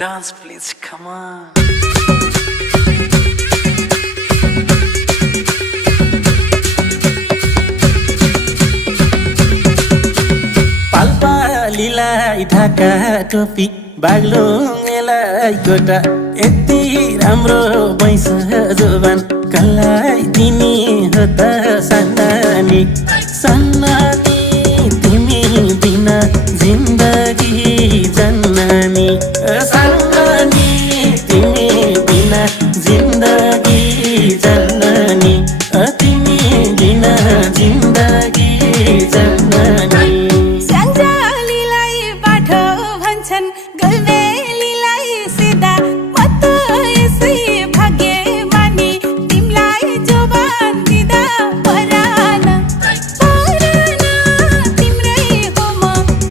Dance, please, come on. पालपालीलाई Dhaka टोपी बाग्लुङलाई गोटा यति राम्रो भैँस जोबान कसलाई दिने हो त सानानी साना